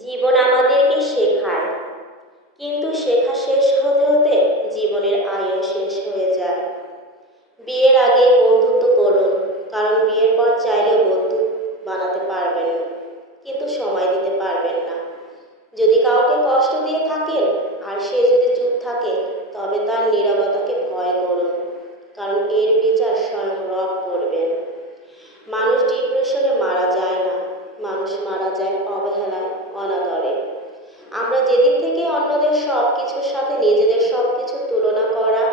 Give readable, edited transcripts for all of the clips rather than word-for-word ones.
জীবন আমাদেরকে শেখায়, কিন্তু শেখা শেষ হতে হতে জীবনের আয়ু শেষ হয়ে যায়। বিয়ের আগে বন্ধুত্ব করুন, কারণ বিয়ের পর চাইলেও বন্ধু বানাতে পারবেন, কিন্তু সময় দিতে পারবেন না। যদি কাউকে কষ্ট দিয়ে থাকেন আর সে যদি চুপ থাকে, তবে তার নীরবতাকে ভয় করুন, কারণ এর বিচার স্বয়ং রব করবেন। মানুষ ডিপ্রেশনে মারা যায় না, মানুষ মারা যায় অবহেলায়, অনাদরে। আমরা যেদিন থেকে অন্যদের সব কিছুর সাথে নিজেদের সব কিছু তুলনা করা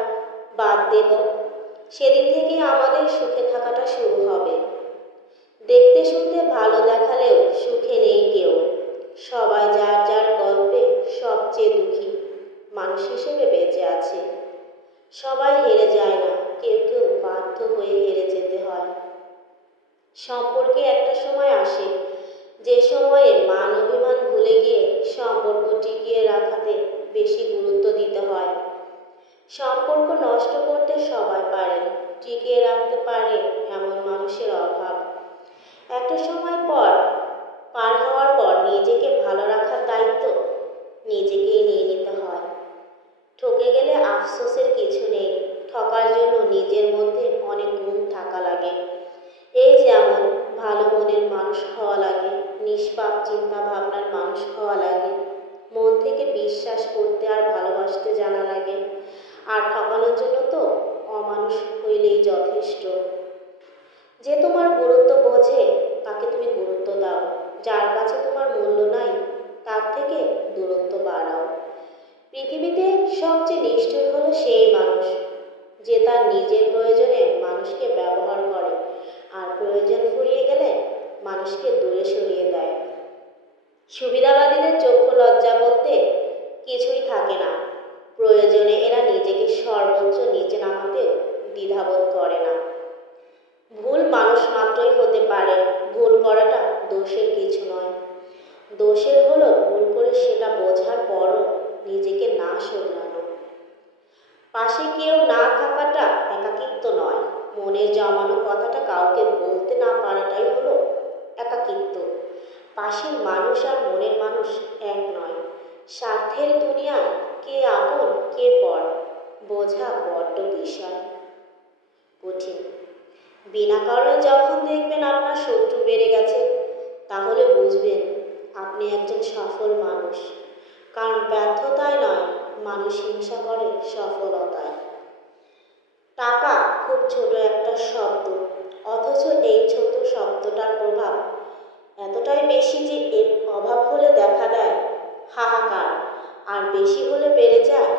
বাদ দেব, সেদিন থেকে আমাদের সুখে থাকাটা শুরু হবে। দেখতে শুনতে ভালো দেখালেও সুখে নেই কেউ। সবাই যার যার গল্পে সবচেয়ে দুঃখী মানুষ হিসেবে বেঁচে আছে। সবাই হেরে যায় না, কেউ কেউ বাধ্য হয়ে হেরে যেতে হয়। সম্পর্কে একটা সময় আসে, যে সময়ে মান অভিমান ভুলে গিয়ে সম্পর্ক টিকিয়ে রাখাতে বেশি গুরুত্ব দিতে হয়। সম্পর্ক নষ্ট করতে সবাই পারে, টিকিয়ে রাখতে পারে এমন মানুষের অভাব। একটা সময় পার হওয়ার পর নিজেকে ভালো রাখার দায়িত্ব নিজেকেই নিয়ে নিতে হয়। ঠকে গেলে আফসোসের কিছু নেই, ঠকার জন্য নিজের মধ্যে অনেক গুণ থাকা লাগে। এই যেমন ভালো মনের মানুষ হওয়া লাগে, নিষ্পাপ চিন্তা ভাবনার মানুষ হওয়া লাগে, মন থেকে বিশ্বাস করতে আর ভালোবাসতে জানা লাগে। আর ঠকানোর জন্য তো অমানুষ হইলেই যথেষ্ট। যে তোমার গুরুত্ব বোঝে তাকে তুমি গুরুত্ব দাও, যার কাছে তোমার মূল্য নাই তার থেকে দূরত্ব বাড়াও। পৃথিবীতে সবচেয়ে নিষ্ঠুর হলো সেই মানুষ, যে তার নিজের প্রয়োজনে মানুষকে ব্যবহার করে, আর প্রয়োজন ফুরিয়ে গেলে মানুষকে দূরে সরিয়ে দেয়। সুবিধাবাদীদের চক্ষু লজ্জা বলতে কিছুই থাকে না। প্রয়োজনে এরা নিজেকে সর্বোচ্চ নিচে নামাতেও দ্বিধাবোধ করে না। ভুল মানুষ মাত্রই হতে পারে, ভুল করাটা দোষের কিছু নয়। দোষের হলো ভুল করে সেটা বোঝার পরও নিজেকে না শোধরানো। পাশে কেউ না থাকাটা একাকিত্ব নয়, মনের জমানো কথাটা কাউকে বলতে না পারাটাই হলো একাকিত্ব। পাশের মানুষ আর মনের মানুষ এক নয়। স্বার্থের দুনিয়ায় কে আপন কে পর বোঝা বড্ড বিষয় কঠিন। বিনা কারণে যখন দেখবেন আপনার শত্রু বেড়ে গেছে, তাহলে বুঝবেন আপনি একজন সফল মানুষ। কারণ ব্যর্থতায় নয়, মানুষ হিংসা করে সফলতায়। টাকা খুব ছোট একটা শব্দ, অথচ এই ছোট শব্দটার প্রভাব এতটাই বেশি যে এর অভাব হলে দেখা দেয় হাহাকার, আর বেশি হলে বেড়ে যায়